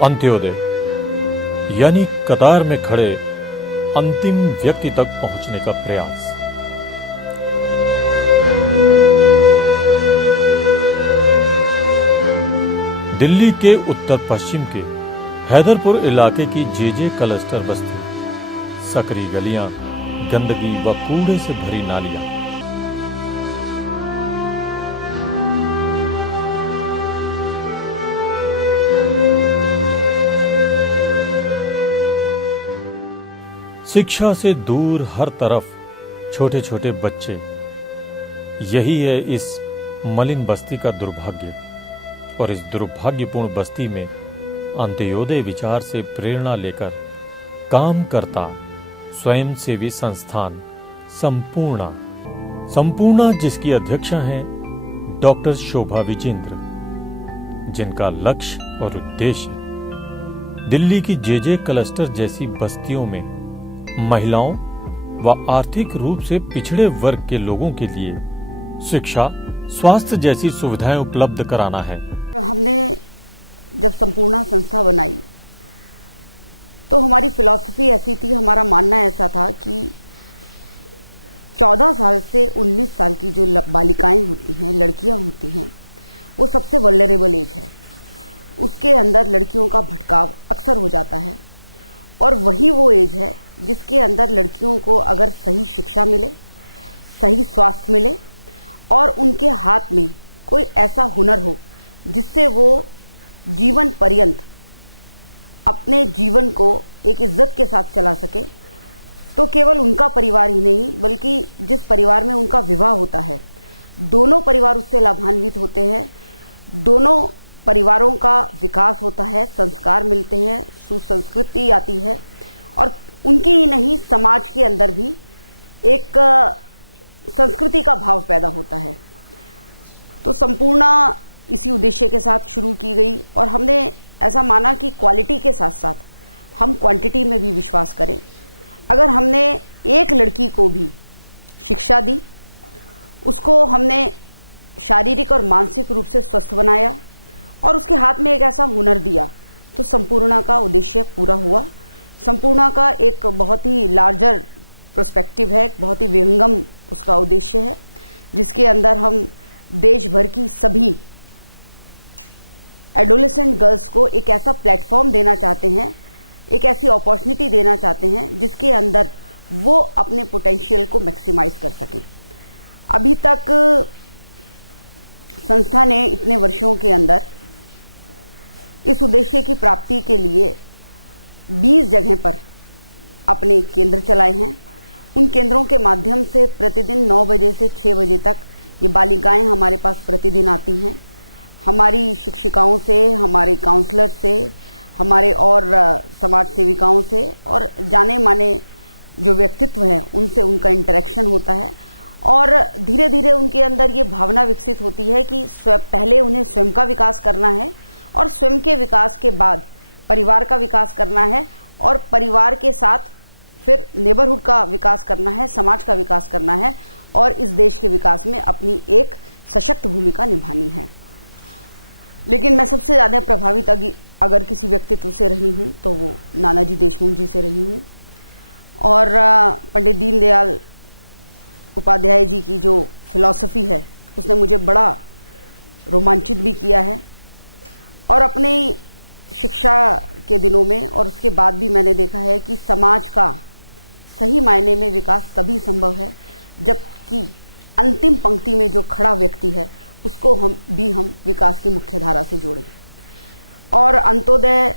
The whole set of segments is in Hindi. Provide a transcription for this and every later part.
अंत्योदय यानी कतार में खड़े अंतिम व्यक्ति तक पहुंचने का प्रयास। दिल्ली के उत्तर पश्चिम के हैदरपुर इलाके की जे क्लस्टर बस्ती, सकरी गलियां, गंदगी व कूड़े से भरी नालियां, शिक्षा से दूर हर तरफ छोटे छोटे बच्चे, यही है इस मलिन बस्ती का दुर्भाग्य। और इस दुर्भाग्यपूर्ण बस्ती में अंत्योदय विचार से प्रेरणा लेकर काम करता स्वयंसेवी संस्थान संपूर्णा जिसकी अध्यक्षा हैं डॉक्टर शोभा विजेंद्र, जिनका लक्ष्य और उद्देश्य दिल्ली की जे क्लस्टर जैसी बस्तियों में महिलाओं व आर्थिक रूप से पिछड़े वर्ग के लोगों के लिए शिक्षा, स्वास्थ्य जैसी सुविधाएं उपलब्ध कराना है। हमने जब संपूर्णा संस्था बनाई तो हमारी फिलॉसफी ऐसी थी, हमारा मानना ऐसा था कि 14 साल से 19 साल की जो बालिकाएं होती हैं, लड़कियां होती हैं, वो सबसे वल्नरेबल एज है। उसके अंदर लड़कियों का भटकाव अक्सर हो जाता है और वही वो एज है जिसके अंदर लड़कियों को अगर सही शिक्षा मिले, सही स्वास्थ्य मिले और उनके हाथ में कोई ऐसा हुनर हो जिससे वो जीवन पर्यंत अपने जीवन को एक इज्जत के साथ चला सके, तो केवल उनका परिवार ही नहीं बल्कि जिस परिवार में उनका विवाह होता है, दोनों परिवार उससे लाभान्वित होते हैं। दोनों परिवारों का विकास होता है, संस्कार मिलते हैं, सुसंस्कृति आती है और उनकी ही नहीं समाज के अंदर भी एक संस्कृति का भाव पैदा होता है। तो संपूर्णा इसी उद्देश्य के साथ शुरू की गई और हमने ऐसा माना कि क्वालिटी के साथ साथ हम क्वांटिटी में भी विश्वास करें। अगर हमने एक लड़की को भी शिक्षा दी, उसको हमने शारीरिक और मानसिक रूप से स्वस्थ बनाया और उसके हाथ में एक ऐसा हुनर दिया, तो संपूर्णा का उद्देश्य पूरा हुआ। संपूर्णा का एक बहुत ही लार्जर प्रोस्पेक्टिव है, बहुत ही विहंगम उसका उद्देश्य है, जिसके अंदर हम देश भर की सभी एडोलेसेंट गर्ल्स को एक ऐसा प्लेटफॉर्म देना चाहते हैं, एक ऐसी अपॉर्चुनिटी देना चाहते हैं जिसके अंदर वो अपने पोटेंशियल को मैक्सिमाइज कर सकें। अभी तक संस्था ने इतने वर्षों के अंदर इस उद्देश्य की प्राप्ति के लिए 20 जगह पर अपने केंद्र चलाए हैं। उन केंद्रों के माध्यम से प्रतिदिन 9 बजे से 6 बजे तक ये बालिकाएं हमारे पास प्रतिदिन आती हैं। हमारी शिक्षिकाओं से, हमारे काउंसलर से, हमारे और समाज सेविकाओं से और जाने माने जो व्यक्तित्व हैं उनसे उनका इंटरेक्शन होता है और धीरे धीरे उनके अंदर ये भावना विकसित होती है कि पहले उन्हें स्वयं का विकास करना है और स्वयं के विकास के बाद परिवार का विकास करना है और परिवार के साथ फिर नेबरहुड का विकास करना है, समाज का विकास करना है और इस देश के विकास में अपनी एक सशक्त भूमिका निभानी है। लेकिन मैं सबसे ज़्यादा प्रभावित अगर किसी व्यक्तित्व से रही हूँ तो वो नानाजी देशमुख जी से रही हूँ और पंडित दीनदयाल उपाध्याय जी की जो फिलॉसफी है उसने मुझे बड़ा रोमांचित भी किया है। और अपनी शिक्षा के दिनों में और उसके बाद भी मैंने देखा है कि समाज का सही मायने में विकास तभी संभव है जबकि अंतिम पंक्ति में जो खड़ा व्यक्ति है उसको हम विकास की मुख्य धारा से जोड़ें। और अंत्योदय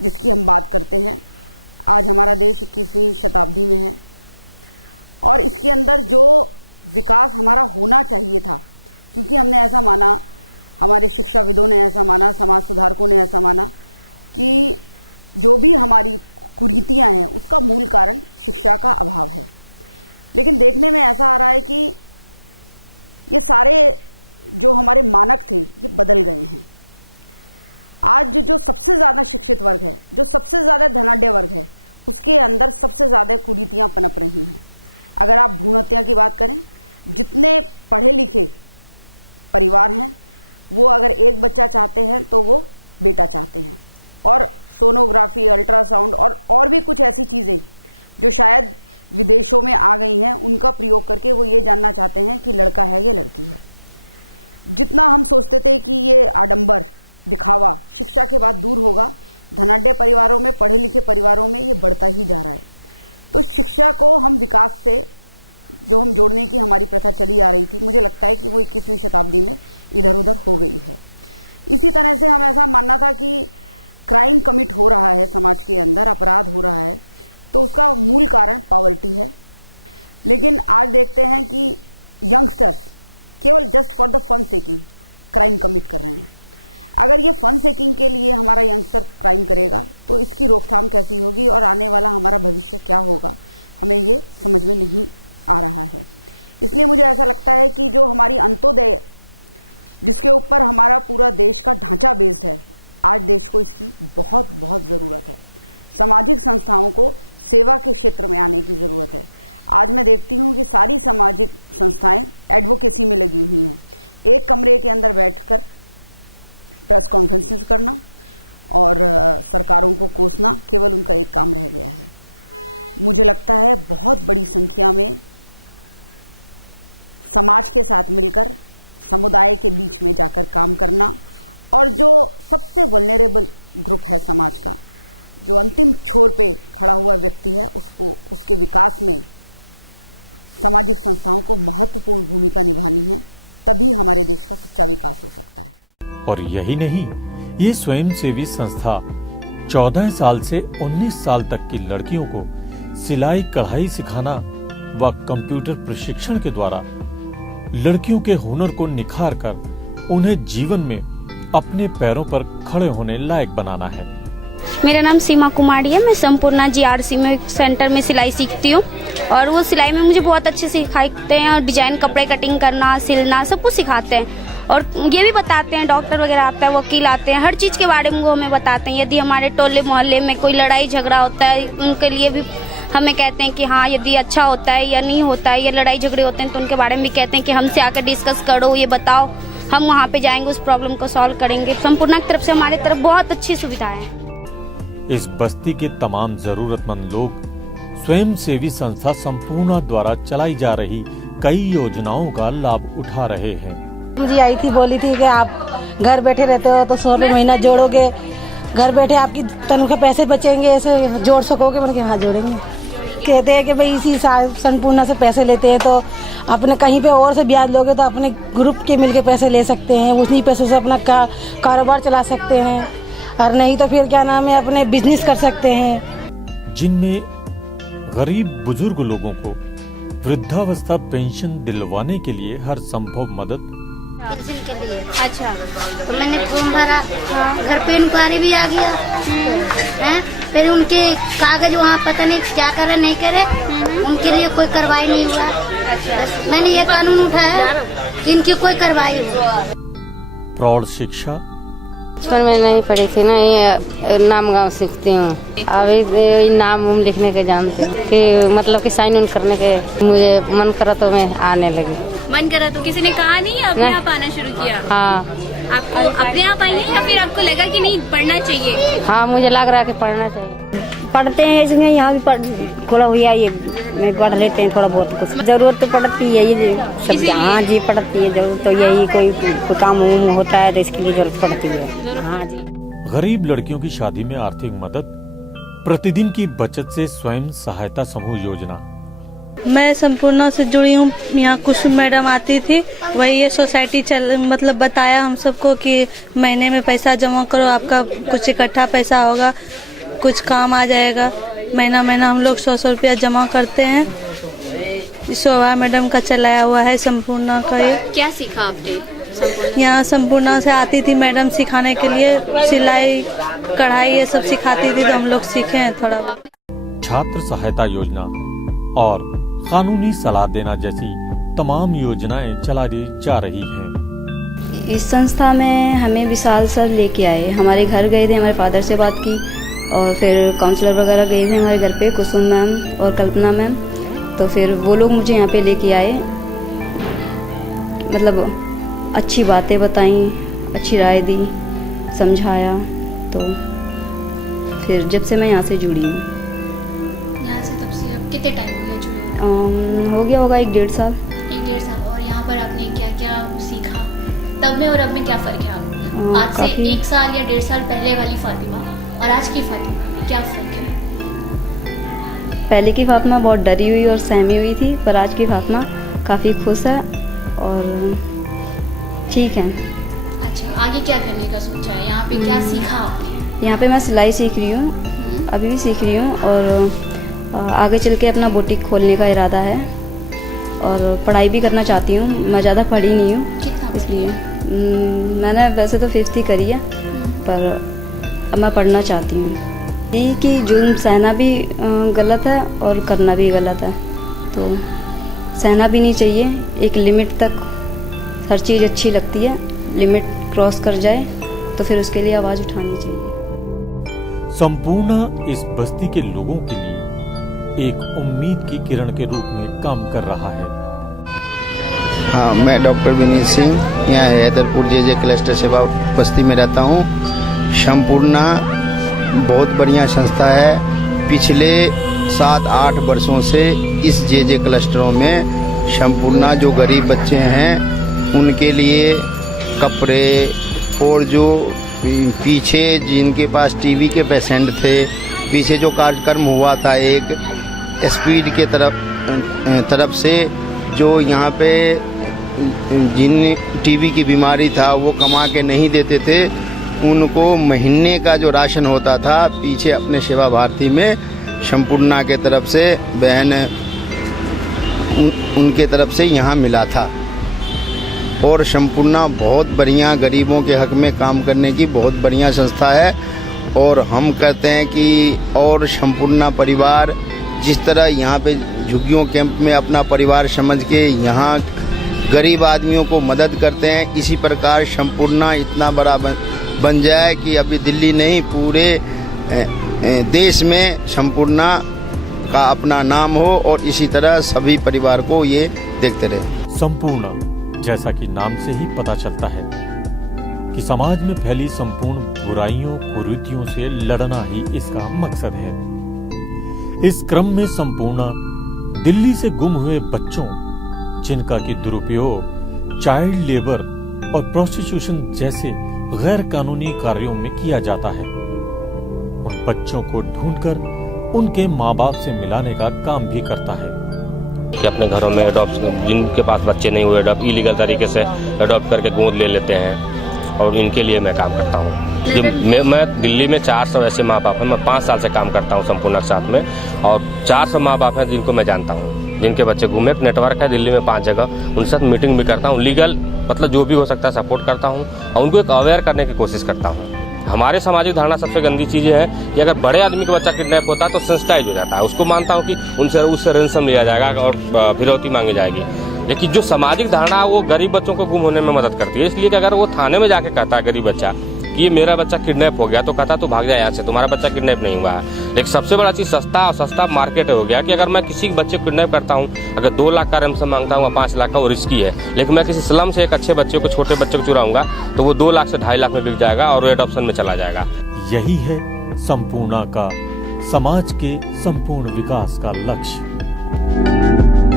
जिसकी हम बात करते हैं, आज हमारा देश 21वीं शताब्दी में है और इसके अंदर जो विकास हमारा होना चाहिए था, क्योंकि हमने ऐसा माना, हमारे शिक्षाविदों ने ऐसा माना, समाज सुधारकों ने ऐसा माना कि जो भी हमारी कुरीतियां हैं उसका मूल कारण शिक्षा का अभाव है। लेकिन देखने में ऐसा आ रहा है कि ये सारे जो हमारे मानक थे ये बदल गए हैं। आज जो सबसे ज़्यादा शिक्षित वर्ग है, जो सबसे ज़्यादा धनाढ्य वर्ग है, उसके अंदर सबसे ज़्यादा कुरीतियां पनप रही हैं। अगर आप भ्रूण हत्या की बात करें, जितने पढ़े लिखे परिवार हैं वो अगर एक बच्चा चाहते हैं तो वो बेटा चाहते हैं, और सोनोग्राफी, अल्ट्रासाउंड और भी कुछ ऐसी चीज़ें जो शायद विदेशों में आ गई हैं, उनका प्रयोग करके वो ये जानना चाहते हैं कि लड़का है या लड़की है। जितना हम सोचते थे कि ये आडंबर, दिखावा शिक्षा के बाद दूर होगा, धनाढ्य परिवारों में, पढ़े लिखे परिवारों में ये बढ़ता ही जा रहा है। तो शिक्षा को हम विकास से जो हम जोड़ने की हमारी प्रथा चली आ रही थी, मुझे लगता है कि वो 21वीं शताब्दी में इधर उधर हो गई है। इसी तरह से हम ऐसा मानना था कि क्राइम कमिट हो रहा है समाज के अंदर, अपराध हो रहा है, तो उसका मूल कारण पॉवर्टी है। लेकिन आज देखते हैं कि यंगस्टर्स केवल just for the fun seeking crime commit कर रहे हैं। अगर ये फन सेकिंग के लिए हमारा यंगस्टर क्राइम करेगा तो इसकी रोकथाम कैसी होगी और आने वाला हमारा भविष्य क्या होगा, हमें ये समझ में नहीं आ रहा है। इसलिए मुझे ऐसा लगता है कि जो हमारी अंत्योदय, जिसके ऊपर हमारा पूरा देश का ढांचा बेस्ड है, आज देश को इसकी बहुत बहुत ज़रूरत है। सामाजिक संस्थाओं को सेवा के क्षेत्र में आने की ज़रूरत है। आज मैं देखती हूँ कि सारी सामाजिक संस्थाएं एडवोकेसी में लगी हुई हैं। एक कमरे के अंदर बैठकर प्रेस कॉन्फ्रेंसेस करना और सरकारों को कोसना केवल उनका एक काम रह गया है। मुझे लगता है बहुत बड़ी संख्या में समाज के साथ मिलकर समुदाय के बीच में जाकर काम करना, और जो सबसे वल्नरेबल ग्रुप है समाज का, जो अंतिम छोर पे खड़ा हुआ व्यक्ति है, उसको, उसके विकास में सामाजिक संस्थाओं को महत्वपूर्ण भूमिका निभानी है। तभी हमारे देश का सच्चा विकास हो सकता है। और यही नहीं, ये स्वयंसेवी संस्था 14 साल से 19 साल तक की लड़कियों को सिलाई कढ़ाई सिखाना व कंप्यूटर प्रशिक्षण के द्वारा लड़कियों के हुनर को निखार कर उन्हें जीवन में अपने पैरों पर खड़े होने लायक बनाना है। मेरा नाम सीमा कुमारी है। मैं संपूर्णा जीआरसी में एक सेंटर में सिलाई सीखती हूँ और वो सिलाई में मुझे बहुत अच्छे से सिखाते हैं और डिजाइन, कपड़े कटिंग करना, सिलना, सब कुछ सिखाते हैं। और ये भी बताते हैं, डॉक्टर वगैरह आता है, वकील आते हैं, हर चीज़ के बारे में वो हमें बताते हैं। यदि हमारे टोले मोहल्ले में कोई लड़ाई झगड़ा होता है, उनके लिए भी हमें कहते हैं कि हाँ, यदि अच्छा होता है या नहीं होता है, या लड़ाई झगड़े होते हैं तो उनके बारे में भी कहते हैं कि हमसे आकर डिस्कस करो, ये बताओ, हम वहाँ पे जाएंगे, उस प्रॉब्लम को सॉल्व करेंगे। संपूर्णा की तरफ से, हमारे तरफ बहुत अच्छी सुविधाएं हैं। इस बस्ती के तमाम जरूरतमंद लोग स्वयंसेवी संस्था संपूर्णा द्वारा चलाई जा रही कई योजनाओं का लाभ उठा रहे हैं। जी आई थी, बोली थी कि आप घर बैठे रहते हो तो 100 रुपये महीना जोड़ोगे, घर बैठे आपकी तनख्वाह पैसे बचेंगे, ऐसे जोड़ सकोगे। मैंने कहा हाँ जोड़ेंगे। कहते हैं कि भाई इसी संपूर्णा से पैसे लेते हैं तो अपने कहीं पे और से ब्याज लोगे तो अपने ग्रुप के मिलके पैसे ले सकते हैं, उन्हीं पैसों से अपना कारोबार चला सकते हैं, और नहीं तो फिर क्या नाम है, अपने बिजनेस कर सकते हैं। जिनमें गरीब बुजुर्ग लोगों को वृद्धावस्था पेंशन दिलवाने के लिए हर संभव मदद। के लिए अच्छा, तो मैंने फॉर्म भरा, घर पे इंक्वायरी भी आ गया है, फिर उनके कागज वहाँ पता नहीं क्या करे नहीं करे, उनके लिए कोई कार्रवाई नहीं हुआ। मैंने ये कानून उठाया कि इनकी कोई कार्रवाई हो। प्रौढ़ शिक्षा पर मैं नहीं पढ़ी थी ना, ये नाम गाँव सीखती हूँ। अभी नाम लिखने के जानते हैं कि मतलब कि साइन इन करने के मुझे मन करा तो मैं आने लगी। मन करा तो किसी ने कहा नहीं, अपने आप आना शुरू किया? हाँ। आपको अपने आप आई है या फिर आपको लगा कि नहीं पढ़ना चाहिए? हाँ, मुझे लग रहा है कि पढ़ना चाहिए। पढ़ते हैं इसमें, यहाँ भी थोड़ा हुआ ये में पढ़ लेते हैं थोड़ा बहुत कुछ। जरूरत तो पड़ती है ये सब। हाँ जी पड़ती है जरूरत, तो यही कोई काम होता है तो इसके लिए जरूरत पड़ती है। हाँ जी। गरीब लड़कियों की शादी में आर्थिक मदद, प्रतिदिन की बचत से स्वयं सहायता समूह योजना। मैं संपूर्णा से जुड़ी हूँ। यहाँ कुछ मैडम आती थी, वही ये सोसाइटी मतलब बताया हम सबको कि महीने में पैसा जमा करो, आपका कुछ इकट्ठा पैसा होगा, कुछ काम आ जाएगा। महीना महीना हम लोग 100 रुपया जमा करते हैं। शोभा मैडम का चलाया हुआ है संपूर्णा का। ये क्या सीखा आपने? यहाँ संपूर्णा से आती थी मैडम सिखाने के लिए, सिलाई कढ़ाई ये सब सिखाती थी, तो हम लोग सीखे हैं थोड़ा। छात्र सहायता योजना और कानूनी सलाह देना जैसी तमाम योजनाएं चलाई जा रही हैं। इस संस्था में हमें विशाल सर लेके आए, हमारे घर गए थे, हमारे फादर से बात की, और फिर काउंसलर वगैरह गए थे हमारे घर पे, कुसुम मैम और कल्पना मैम। तो फिर वो लोग मुझे यहाँ पे लेके आए, मतलब अच्छी बातें बताई, अच्छी राय दी, समझाया, तो फिर जब से मैं यहाँ से जुड़ी हूँ। यहाँ से तब से अब कितने टाइम हो गया जुड़ी? हो गया होगा 1-1.5 साल। 1-1.5 साल। और यहाँ पर आपने क्या क्या सीखा? तब में और अब में क्या फ़र्क है आपको? आज से 1 साल या 1.5 साल पहले वाली फातिमा और आज की फातिमा क्या फ़र्क है? पहले की फातिमा बहुत डरी हुई और सहमी हुई थी, पर आज की फातिमा काफ़ी खुश है और ठीक है। अच्छा, आगे क्या करने का सोचा है? यहाँ पे क्या सीखा आपने? यहाँ पे मैं सिलाई सीख रही हूँ, अभी भी सीख रही हूँ और आगे चल के अपना बुटीक खोलने का इरादा है और पढ़ाई भी करना चाहती हूँ। मैं ज़्यादा पढ़ी नहीं हूँ, इसलिए मैंने वैसे तो 5th ही करी है, पर अब मैं पढ़ना चाहती हूँ। यही कि जुल्म सहना भी गलत है और करना भी गलत है, तो सहना भी नहीं चाहिए। एक लिमिट तक हर चीज़ अच्छी लगती है, लिमिट क्रॉस कर जाए तो फिर उसके लिए आवाज़ उठानी चाहिए। संपूर्णा इस बस्ती के लोगों के लिए एक उम्मीद की किरण के रूप में काम कर रहा है। हाँ, मैं डॉक्टर विनीत सिंह यहाँ हैदरपुर जे क्लस्टर सेवा बस्ती में रहता हूँ। संपूर्णा बहुत बढ़िया संस्था है। पिछले 7-8 वर्षों से इस जे क्लस्टरों में संपूर्णा जो गरीब बच्चे हैं उनके लिए कपड़े और जो पीछे जिनके पास टीबी के पेशेंट थे, पीछे जो कार्यक्रम हुआ था एक स्पीड के तरफ से, जो यहाँ पे जिन टीबी की बीमारी था वो कमा के नहीं देते थे, उनको महीने का जो राशन होता था पीछे अपने सेवा भारती में संपूर्णा के तरफ से बहन उनके तरफ से यहाँ मिला था। और संपूर्णा बहुत बढ़िया गरीबों के हक में काम करने की बहुत बढ़िया संस्था है। और हम कहते हैं कि और संपूर्णा परिवार जिस तरह यहाँ पे झुग्गियों कैंप में अपना परिवार समझ के यहाँ गरीब आदमियों को मदद करते हैं, इसी प्रकार संपूर्णा इतना बड़ा बन जाए कि अभी दिल्ली नहीं पूरे देश में संपूर्णा का अपना नाम हो और इसी तरह सभी परिवार को ये देखते रहे। संपूर्णा जैसा कि नाम से ही पता चलता है कि समाज में फैली संपूर्ण बुराइयों कुरीतियों से लड़ना ही इसका मकसद है। इस क्रम में संपूर्णा दिल्ली से गुम हुए बच्चों जिनका कि दुरुपयोग चाइल्ड लेबर और प्रोस्टिट्यूशन जैसे गैर कानूनी कार्यों में किया जाता है, उन बच्चों को ढूंढकर उनके माँ बाप से मिलाने का काम भी करता है। कि अपने घरों में अडॉप्ट, जिनके पास बच्चे नहीं हुए अडॉप्ट इलीगल तरीके से अडॉप्ट करके गोद ले लेते हैं और इनके लिए मैं काम करता हूँ। मैं दिल्ली में 400 ऐसे माँ बाप हैं, मैं 5 साल से काम करता हूँ संपूर्णा के साथ में, और 400 माँ बाप हैं जिनको मैं जानता हूँ, जिनके बच्चे गुमे। एक नेटवर्क है दिल्ली में 5 जगह, उनके साथ मीटिंग भी करता हूँ। लीगल मतलब जो भी हो सकता है सपोर्ट करता हूँ और उनको एक अवेयर करने की कोशिश करता हूँ। हमारे सामाजिक धारणा सबसे गंदी चीज़ है कि अगर बड़े आदमी का बच्चा किडनैप होता है तो सेंसिटाइज हो जाता है, उसको मानता हूँ कि उससे रेंसम लिया जाएगा और फिरौती मांगी जाएगी। लेकिन जो सामाजिक धारणा वो गरीब बच्चों को गुम होने में मदद करती है। इसलिए कि अगर वो थाने में जाके कहता है गरीब बच्चा कि ये मेरा बच्चा किडनैप हो गया, तो कहता तो भाग जाए यहाँ से, तुम्हारा बच्चा किडनैप नहीं हुआ है। लेकिन सबसे बड़ा चीज़ सस्ता मार्केट हो गया कि अगर मैं किसी बच्चे को किडनैप करता हूँ, अगर 2 लाख का रेंसम मांगता हूँ 5 लाख का, वो रिस्की है। लेकिन मैं किसी स्लम से एक अच्छे बच्चे को, छोटे बच्चे को चुराऊंगा तो वो 2 लाख से 2.5 लाख में बिक जाएगा और वो एडॉप्शन में चला जाएगा। यही है संपूर्णा का समाज के संपूर्ण विकास का लक्ष्य।